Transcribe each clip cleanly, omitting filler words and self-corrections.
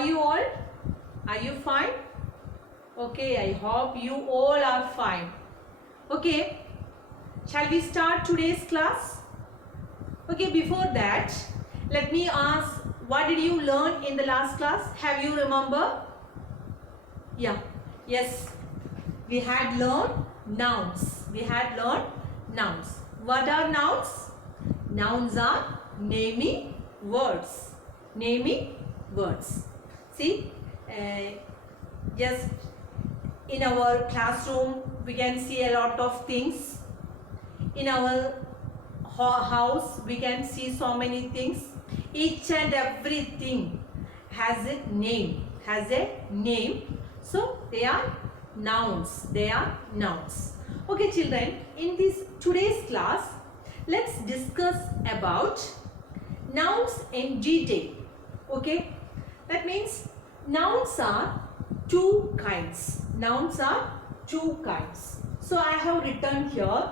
are you all? Are you fine? Okay, I hope you all are fine. Okay, shall we start today's class? Okay, before that, let me ask, what did you learn in the last class? Have you remember? Yeah, yes, we had learned nouns. We had learned nouns. What are nouns? Nouns are naming words. Naming words. See, just in our classroom we can see a lot of things. In our house we can see so many things. Each and everything has a name. So they are nouns. Okay children, in this today's class, let's discuss about nouns in detail. Okay, that means nouns are two kinds. So I have written here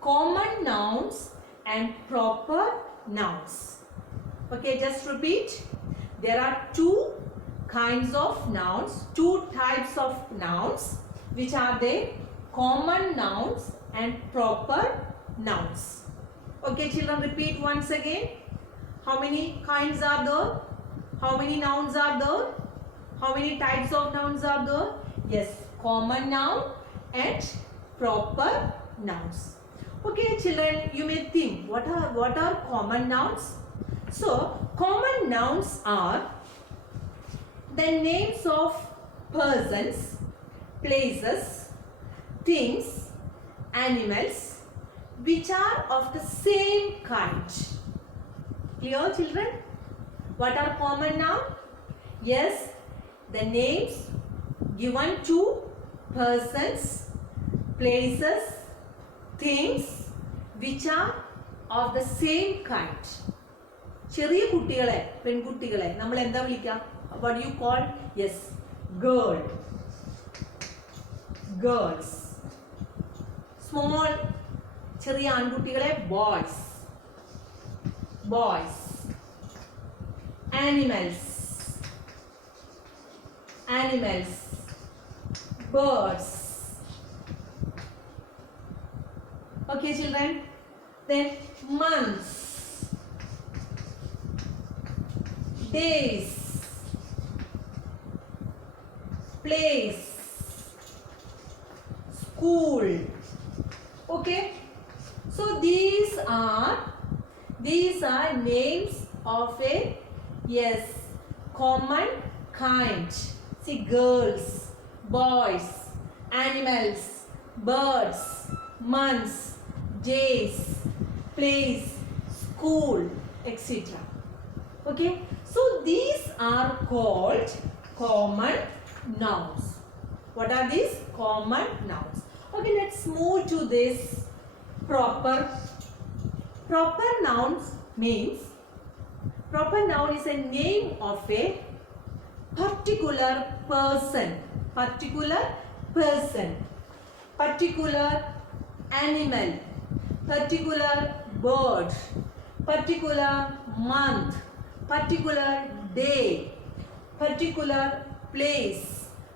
common nouns and proper nouns. Okay, just repeat. There are two kinds of nouns, two types of nouns. Which are they? Common nouns and proper nouns. Okay children, repeat once again. How many kinds are there? How many nouns are there? How many types of nouns are there? Yes, common noun and proper nouns. Okay children, you may think, what are common nouns? So common nouns are the names of persons, places, things, animals which are of the same kind. Clear children? What are common nouns? Yes, the names given to persons, places, things which are of the same kind. ചെറിയ കുട്ടികളെ, പെൺകുട്ടികളെ നമ്മൾ എന്താ വിളിക്കുക? What do you call? Yes, girls. Small ചെറിയ ആൺകുട്ടികളെ boys. Animals, birds. Okay children, then months, days, place, school. Okay, so these are names of a, yes, common kind. See, girls, boys, animals, birds, months, days, place, school, etc. Okay, so these are called common nouns. What are these? Common nouns. Okay, let's move to this proper. Proper nouns means, proper noun is a name of a particular person, particular animal, particular bird, particular month, particular day, particular place,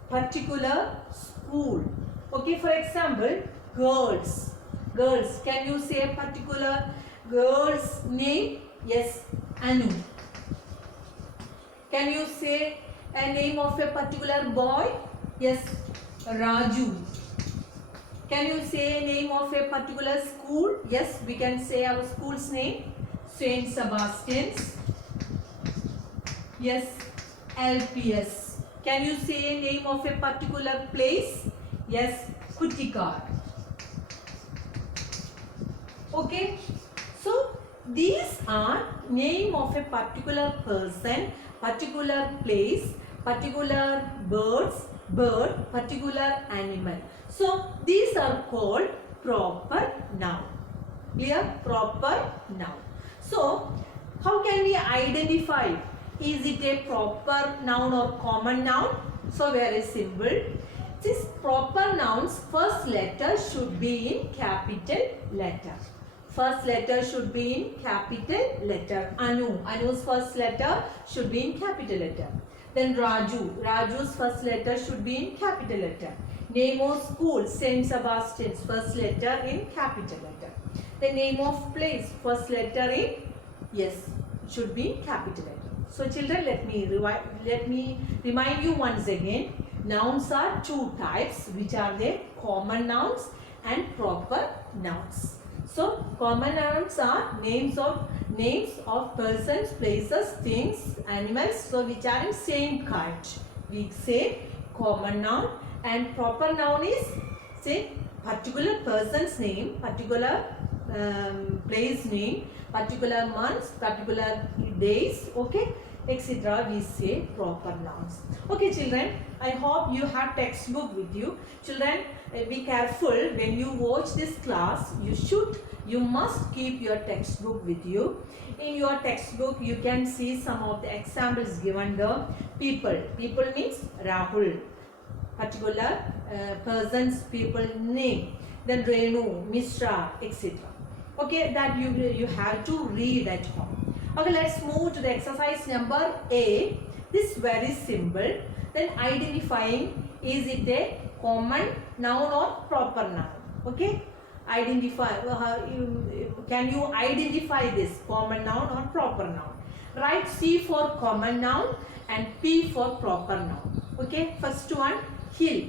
particular school. Okay, for example, girls. Can you say a particular girl's name? Yes, Anu. Can you say a name of a particular boy? Yes, Raju. Can you say a name of a particular school? Yes, we can say our school's name, Saint Sebastian's. Yes, LPS. Can you say a name of a particular place? Yes, Kutikar. Okay, so these are name of a particular person, particular place, particular bird, particular animal. So these are called proper noun. Clear? Proper noun. So how can we identify? Is it a proper noun or common noun? So very simple. This proper nouns first letter should be in capital letter. First letter should be in capital letter. Anu's first letter should be in capital letter. Then Raju. Raju's first letter should be in capital letter. Name of school, Saint Sebastian's, first letter in capital letter. The name of place, first letter in, yes, should be in capital letter. So children, let me remind you once again. Nouns are two types, which are the common nouns and proper nouns. So common nouns are names of persons, places, things, animals, so which are in same kind. We say common noun, and proper noun is say particular person's name, particular place name, particular months, particular days, okay, etc. We say proper nouns. Okay children, I hope you have textbook with you. Children, be careful when you watch this class. You must keep your textbook with you. In your textbook you can see some of the examples given. The people means Rahul, particular person's people name, then Renu, Mishra, etc. Okay, that you have to read at home. Okay, let's move to the exercise number A. This is very simple. Then identifying, is it a common noun or proper noun? Okay, identify. Can you identify this common noun or proper noun? Write C for common noun and P for proper noun. Okay, first one, hill.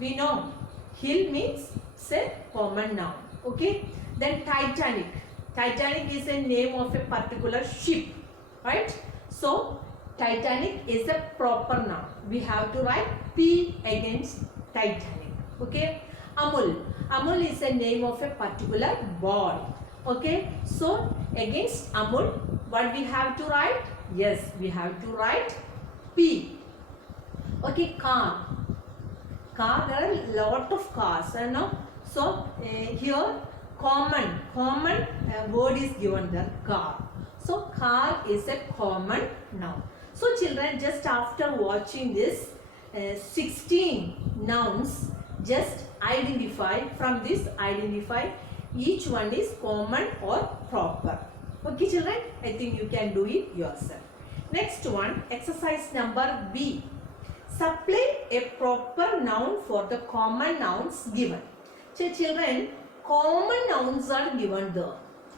We know hill means say common noun. Okay, then Titanic. Titanic is a name of a particular ship, right? So Titanic is a proper noun. We have to write P against Titanic. Okay, Amul. Amul is a name of a particular boy. Okay, so against Amul, what we have to write? Yes, we have to write P. Okay, car. Car, there are a lot of cars, you know. So here common word is given there, car. So car is a common noun. So children, just after watching this 16 nouns, just identify each one is common or proper. Okay children, I think you can do it yourself. Next one, exercise number B. Supply a proper noun for the common nouns given. So children, common nouns are given there.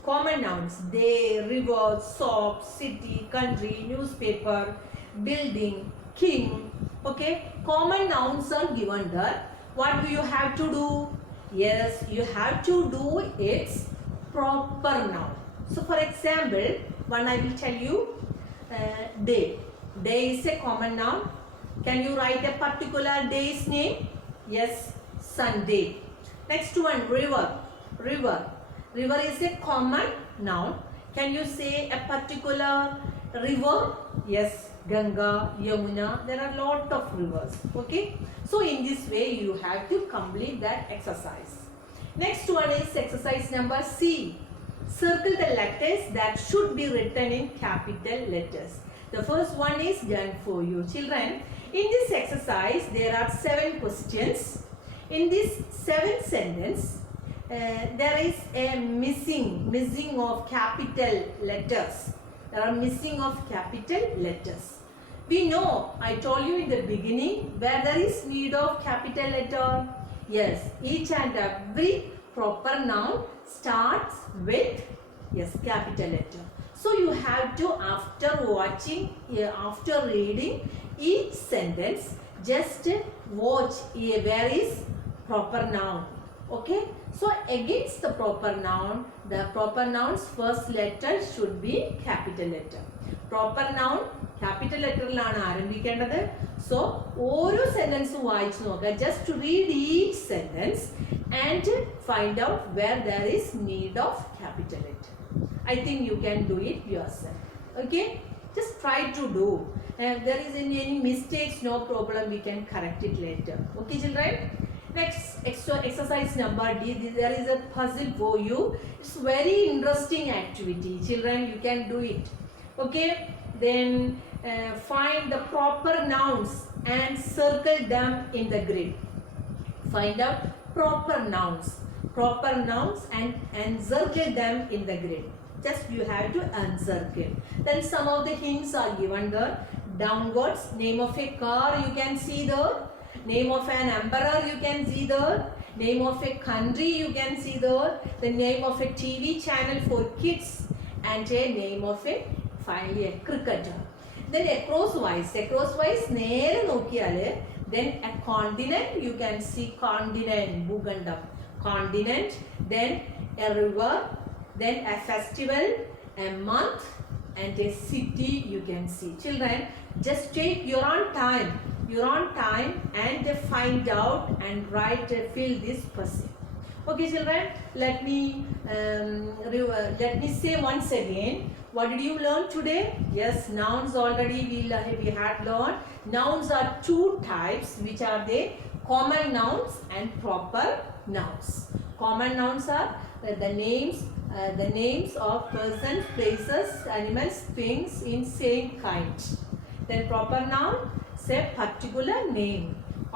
Common nouns, day, river, shop, city, country, newspaper, building, king. Okay, common nouns are given there. What do you have to do? Yes, you have to do its proper noun. So for example, one I will tell you, day. Day is a common noun. Can you write a particular day's name? Yes, Sunday. Next one, river. River is a common noun. Can you say a particular river? Yes, Ganga, Yamuna. There are a lot of rivers. Okay. So in this way you have to complete that exercise. Next one is exercise number C. Circle the letters that should be written in capital letters. The first one is done for you. Children, in this exercise there are 7 questions. In this 7 sentence, there is a missing of capital letters. There are missing of capital letters. We know, I told you in the beginning, where there is need of capital letter. Yes, each and every proper noun starts with, yes, capital letter. So you have to, after reading each sentence, just watch where is proper noun. Okay, so against the proper noun, the proper noun's first letter should be capital letter. Proper noun capital letterലാണ് ആരംഭിക്കേണ്ടത്. So ഓരോ സെന്റൻസും വായിച്ചു നോക്കുക. Just to read each sentence and find out where there is need of capital letter. I think you can do it yourself. Okay, just try to do. If there is any mistakes, no problem, we can correct it later. Okay children. Next exercise number D. There is a puzzle for you. It's very interesting activity. Children, you can do it. Okay, then find the proper nouns and circle them in the grid. Find out proper nouns and encircle them in the grid. Just you have to encircle. Then some of the hints are given there. downwards. Name of a car you can see there. Name of an emperor you can see there. Name of a country you can see there. The name of a TV channel for kids and a name of a finally a cricketer. Then across wise നേരെ നോക്കിയാൽ then a continent you can see continent ഭൂഖണ്ഡം continent, then a river, then a festival, a month and a city you can see. Children, just take your own time and find out and write fill this puzzle. Okay children, let me say once again, what did you learn today? Yes, nouns already we had learned. Nouns are two types, which are they? Common nouns and proper nouns. Common nouns are the names of persons, places, animals, things in same kind. Then proper noun, say particular name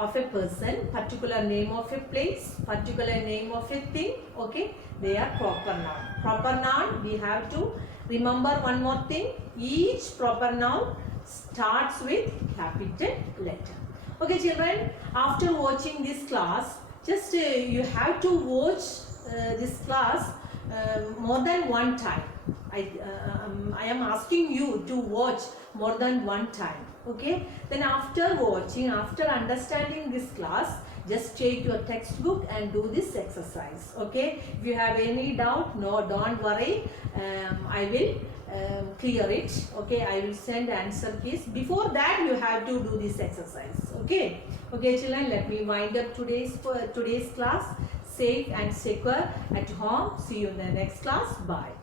of a person, particular name of a place, particular name of a thing. Okay, they are proper noun. Proper noun, we have to remember one more thing. Each proper noun starts with capital letter. Okay children, after watching this class, just you have to watch this class more than one time. I am asking you to watch more than one time. Okay, then after watching, after understanding this class, just take your textbook and do this exercise. Okay, if you have any doubt, no, don't worry, I will clear it. Okay, I will send answer keys. Before that you have to do this exercise. Okay children, let me wind up today's class. Safe and secure at home. See you in the next class. Bye.